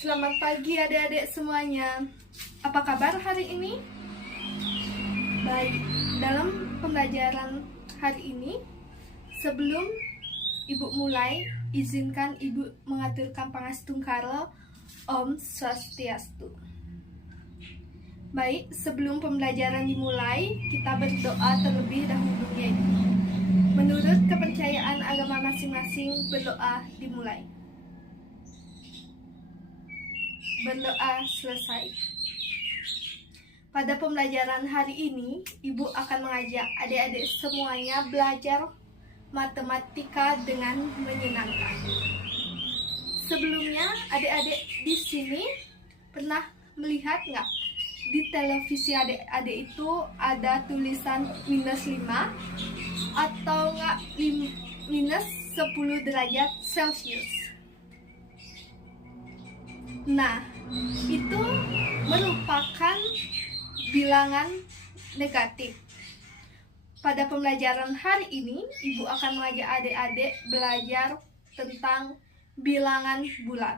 Selamat pagi adik-adik semuanya. Apa kabar hari ini? Baik, dalam pembelajaran hari ini, sebelum Ibu mulai, izinkan Ibu mengaturkan Pangestu Karo Om Swastiastu. Baik, sebelum pembelajaran dimulai, kita berdoa terlebih dahulu yaitu menurut kepercayaan agama masing-masing, berdoa dimulai. Berdoa selesai. Pada pembelajaran hari ini, Ibu akan mengajak adik-adik semuanya belajar matematika dengan menyenangkan. Sebelumnya, adik-adik di sini pernah melihat nggak? Di televisi adik-adik itu ada tulisan minus 5 atau nggak minus 10 derajat Celcius. Nah, itu merupakan bilangan negatif. Pada pembelajaran hari ini, Ibu akan mengajak adik-adik belajar tentang bilangan bulat.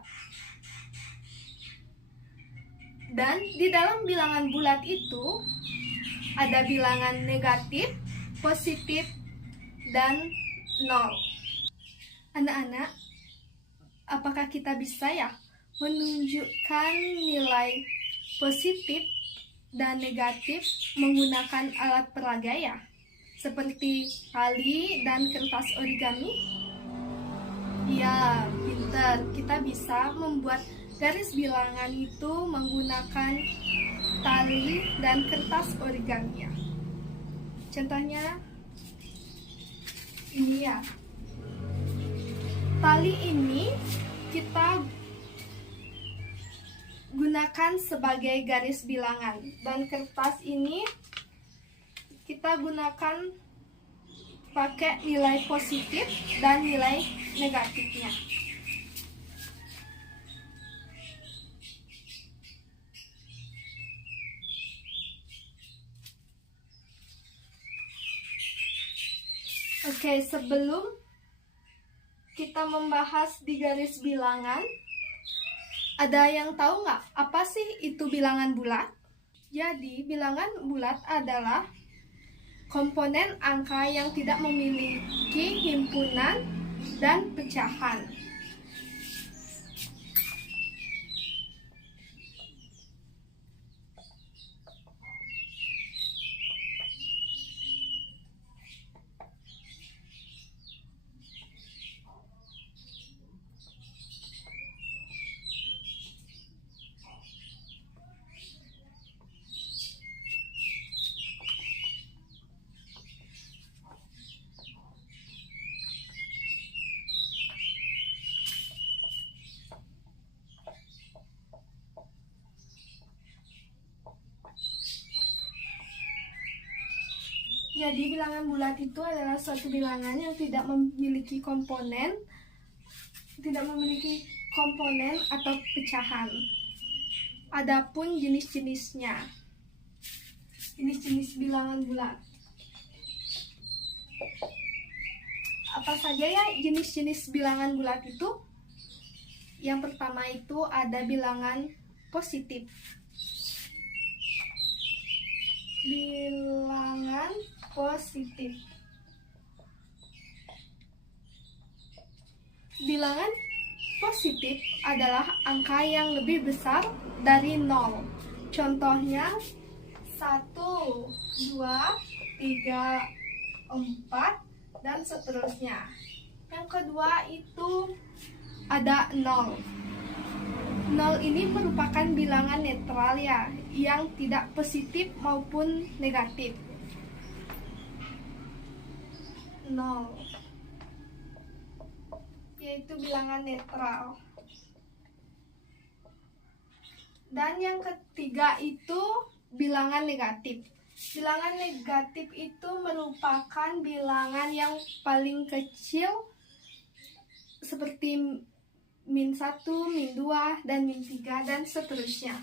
Dan di dalam bilangan bulat itu ada bilangan negatif, positif, dan nol. Anak-anak, apakah kita bisa menunjukkan nilai positif dan negatif menggunakan alat peraga seperti tali dan kertas origami? Ya, pintar. Kita bisa membuat garis bilangan itu menggunakan tali dan kertas origami. Contohnya ini tali ini kita gunakan sebagai garis bilangan, dan kertas ini kita gunakan pakai nilai positif dan nilai negatifnya. Oke, sebelum kita membahas di garis bilangan, ada yang tahu nggak apa sih itu bilangan bulat? Jadi, bilangan bulat adalah komponen angka yang tidak memiliki himpunan dan pecahan. Jadi bilangan bulat itu adalah suatu bilangan yang tidak memiliki komponen atau pecahan. Adapun jenis-jenisnya, jenis-jenis bilangan bulat. Apa saja jenis-jenis bilangan bulat itu? Yang pertama itu ada bilangan positif. Bilangan positif. Bilangan positif adalah angka yang lebih besar dari 0. Contohnya 1, 2, 3, 4, dan seterusnya. Yang kedua itu ada 0. 0 ini merupakan bilangan netral yang tidak positif maupun negatif. 0 yaitu bilangan netral. Dan yang ketiga itu bilangan negatif. Bilangan negatif itu merupakan bilangan yang paling kecil seperti min 1, min 2, dan min 3, dan seterusnya.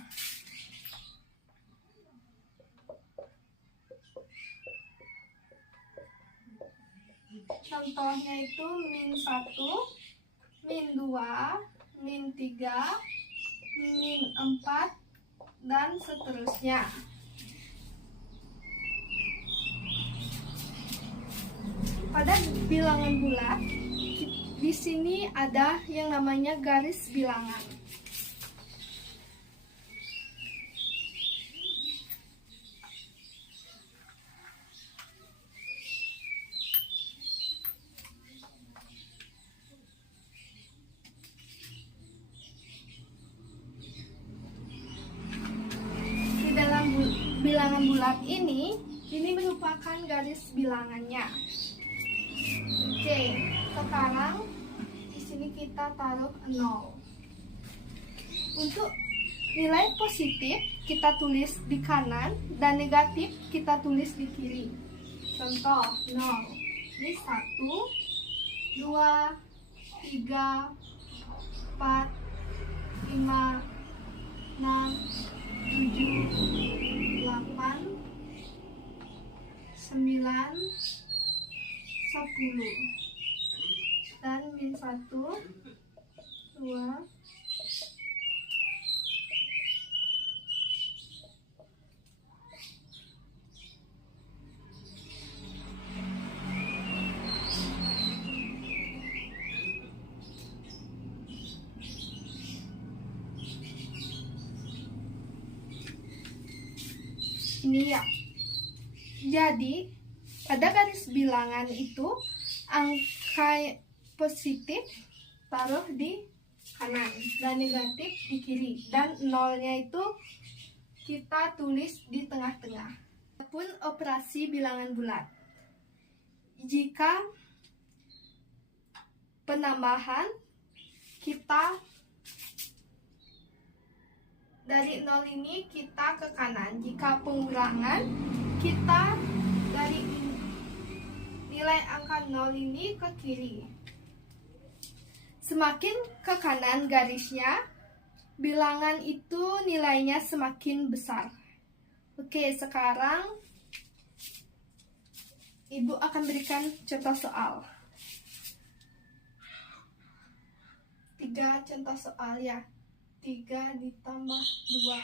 Contohnya itu min 1, min 2, min 3, min 4, dan seterusnya. Pada bilangan bulat, di sini ada yang namanya garis bilangan. Di dalam bilangan bulat ini merupakan garis bilangannya. Oke, sekarang di sini kita taruh 0. Untuk nilai positif kita tulis di kanan dan negatif kita tulis di kiri. Contoh 0. Ini 1, 2, 3, 4, 5, 6, 7, 8, 9, 10, dan min 1, 2, ini ya. Jadi pada garis bilangan itu angka positif taruh di kanan dan negatif di kiri, dan nolnya itu kita tulis di tengah-tengah. Pun operasi bilangan bulat, jika penambahan kita dari 0 ini kita ke kanan, jika pengurangan kita dari nilai angka 0 ini ke kiri. Semakin ke kanan garisnya, bilangan itu nilainya semakin besar. Oke, sekarang Ibu akan berikan contoh soal. 3 contoh soal ya. 3 ditambah 2.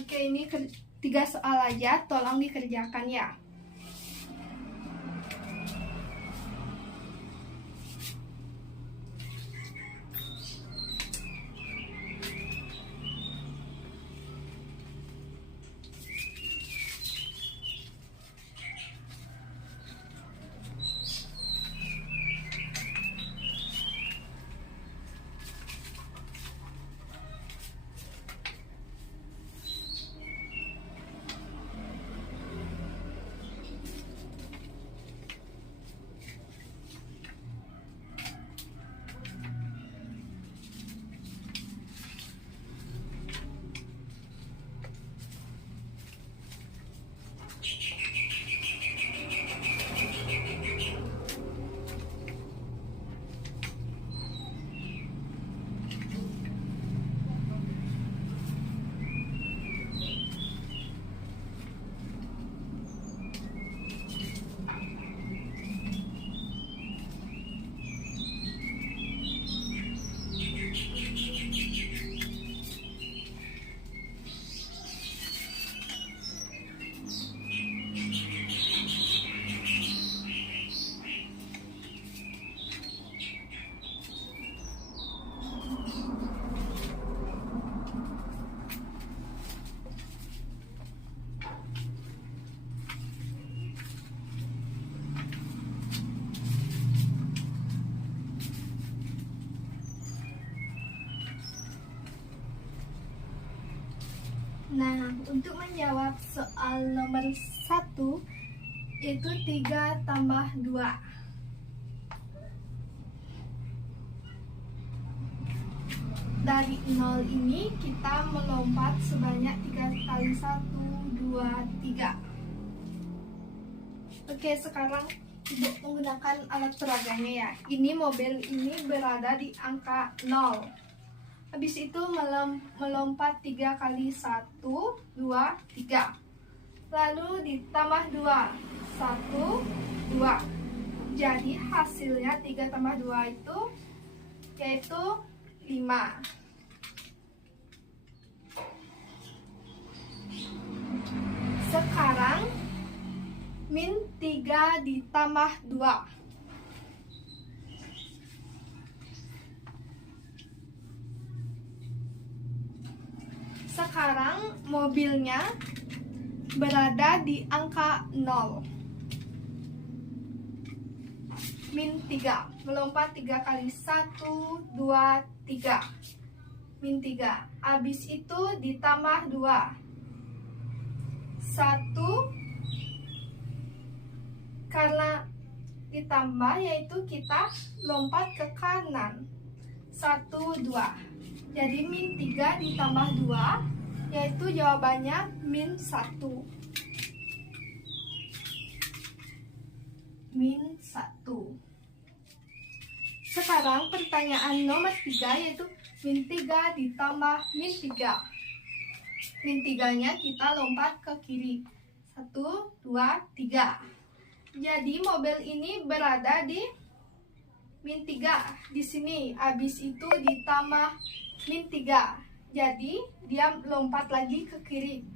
Oke, ini 3 soal aja, tolong dikerjakan ya. Nah, untuk menjawab soal nomor 1, yaitu 3 tambah 2. dari 0 ini kita melompat sebanyak 3 kali. 1, 2, 3. Oke, sekarang Ibu menggunakan alat peraganya ya. Ini mobil ini berada di angka 0. Habis itu melompat 3 kali. 1, 2, 3. Lalu ditambah 2. 1, 2. Jadi hasilnya 3 tambah 2 itu yaitu 5. Sekarang min 3 ditambah 2. Sekarang mobilnya berada di angka 0. Min 3. Melompat 3 kali. 1, 2, 3. Min 3. Habis itu ditambah 2. 1. Karena ditambah yaitu kita lompat ke kanan. 1, 2. Jadi min 3 ditambah 2 yaitu jawabannya min 1. Min 1. Sekarang pertanyaan nomor 3 yaitu min 3 ditambah min 3. Min 3-nya kita lompat ke kiri. 1, 2, 3. Jadi mobil ini berada di min 3 di sini. Habis itu ditambah min 3. Jadi dia lompat lagi ke kiri.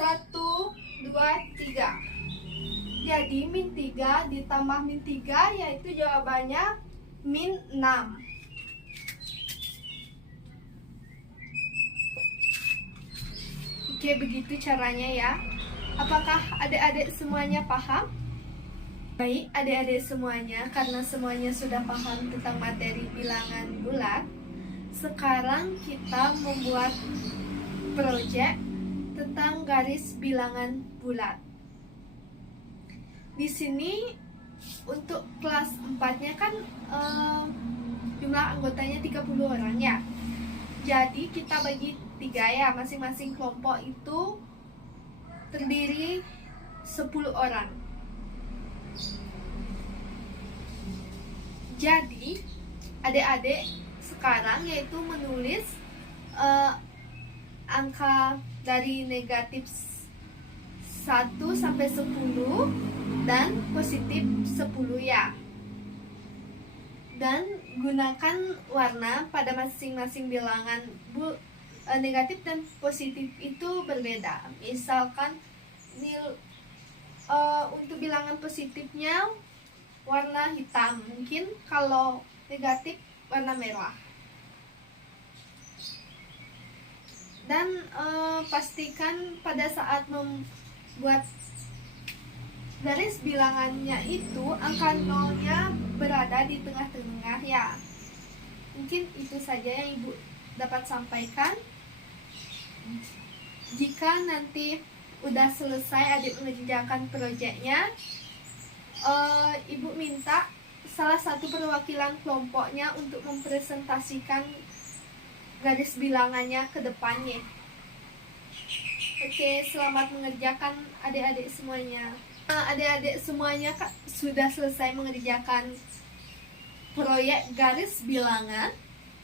1, 2, 3. Jadi min 3 ditambah min 3 yaitu jawabannya min 6. Oke, begitu caranya ya. Apakah adik-adik semuanya paham? Baik, adik-adik semuanya, karena semuanya sudah paham tentang materi bilangan bulat, sekarang kita membuat proyek tentang garis bilangan bulat. Di sini untuk kelas 4-nya kan jumlah anggotanya 30 orang ya. Jadi kita bagi 3 ya, masing-masing kelompok itu terdiri 10 orang. Jadi adik-adik sekarang yaitu menulis angka dari negatif 1 sampai 10 dan positif 10 ya. Dan gunakan warna pada masing-masing bilangan negatif dan positif itu berbeda. Misalkan untuk bilangan positifnya warna hitam, mungkin kalau negatif warna merah. Dan pastikan pada saat membuat garis bilangannya itu angka nolnya berada di tengah-tengah ya. Mungkin itu saja yang Ibu dapat sampaikan. Jika nanti udah selesai adik mengerjakan proyeknya, Ibu minta salah satu perwakilan kelompoknya untuk mempresentasikan garis bilangannya ke depannya. Oke, selamat mengerjakan adik-adik semuanya. Adik-adik semuanya sudah selesai mengerjakan proyek garis bilangan.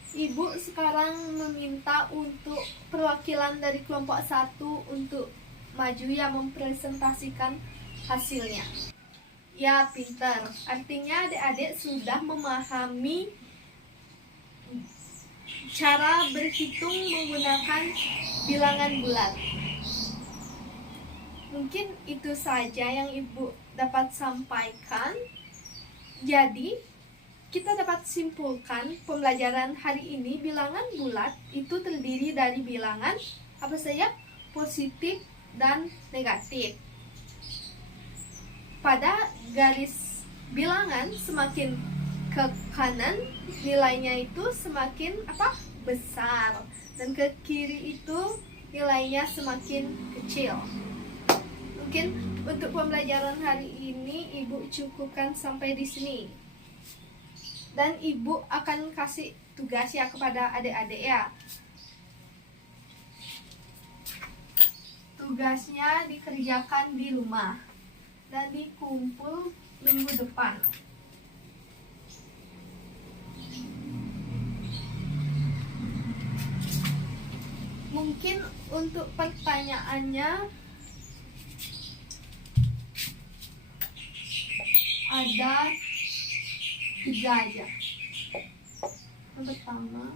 Ibu sekarang meminta untuk perwakilan dari kelompok 1 untuk maju ya, mempresentasikan hasilnya. Ya, pintar. Artinya adik-adik sudah memahami cara berhitung menggunakan bilangan bulat. Mungkin itu saja yang Ibu dapat sampaikan. Jadi, kita dapat simpulkan pembelajaran hari ini bilangan bulat itu terdiri dari bilangan apa saja? Positif dan negatif. Pada garis bilangan semakin ke kanan nilainya itu semakin besar, dan ke kiri itu nilainya semakin kecil. Mungkin untuk pembelajaran hari ini Ibu cukupkan sampai di sini. Dan Ibu akan kasih tugas ya kepada adik-adik ya. Tugasnya dikerjakan di rumah dan dikumpul minggu depan. Mungkin untuk pertanyaannya ada 3 aja. Yang pertama,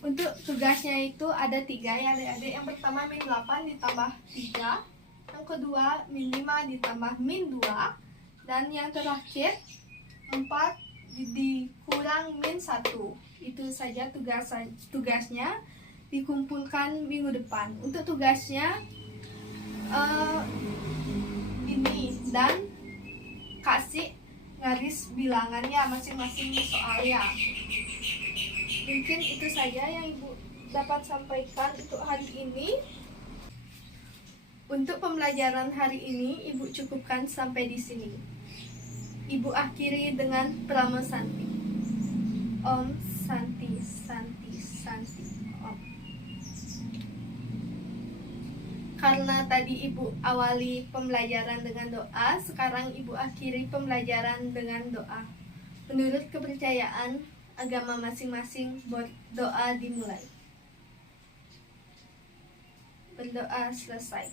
untuk tugasnya itu ada 3 ya adik-adik. Yang pertama min 8 ditambah 3, yang kedua min 5 ditambah min 2, dan yang terakhir 4 dikurang min 1. Itu saja tugasnya, dikumpulkan minggu depan. Untuk tugasnya ini, dan kasih garis bilangannya masing-masing soalnya. Mungkin itu saja yang Ibu dapat sampaikan untuk hari ini. Untuk pembelajaran hari ini Ibu cukupkan sampai di sini. Ibu akhiri dengan Prama Santi. Om Santi Santi Santi Om. Karena tadi Ibu awali pembelajaran dengan doa, sekarang Ibu akhiri pembelajaran dengan doa. Menurut kepercayaan agama masing-masing, doa dimulai. Berdoa selesai.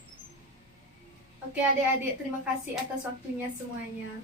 Oke adik-adik, terima kasih atas waktunya semuanya.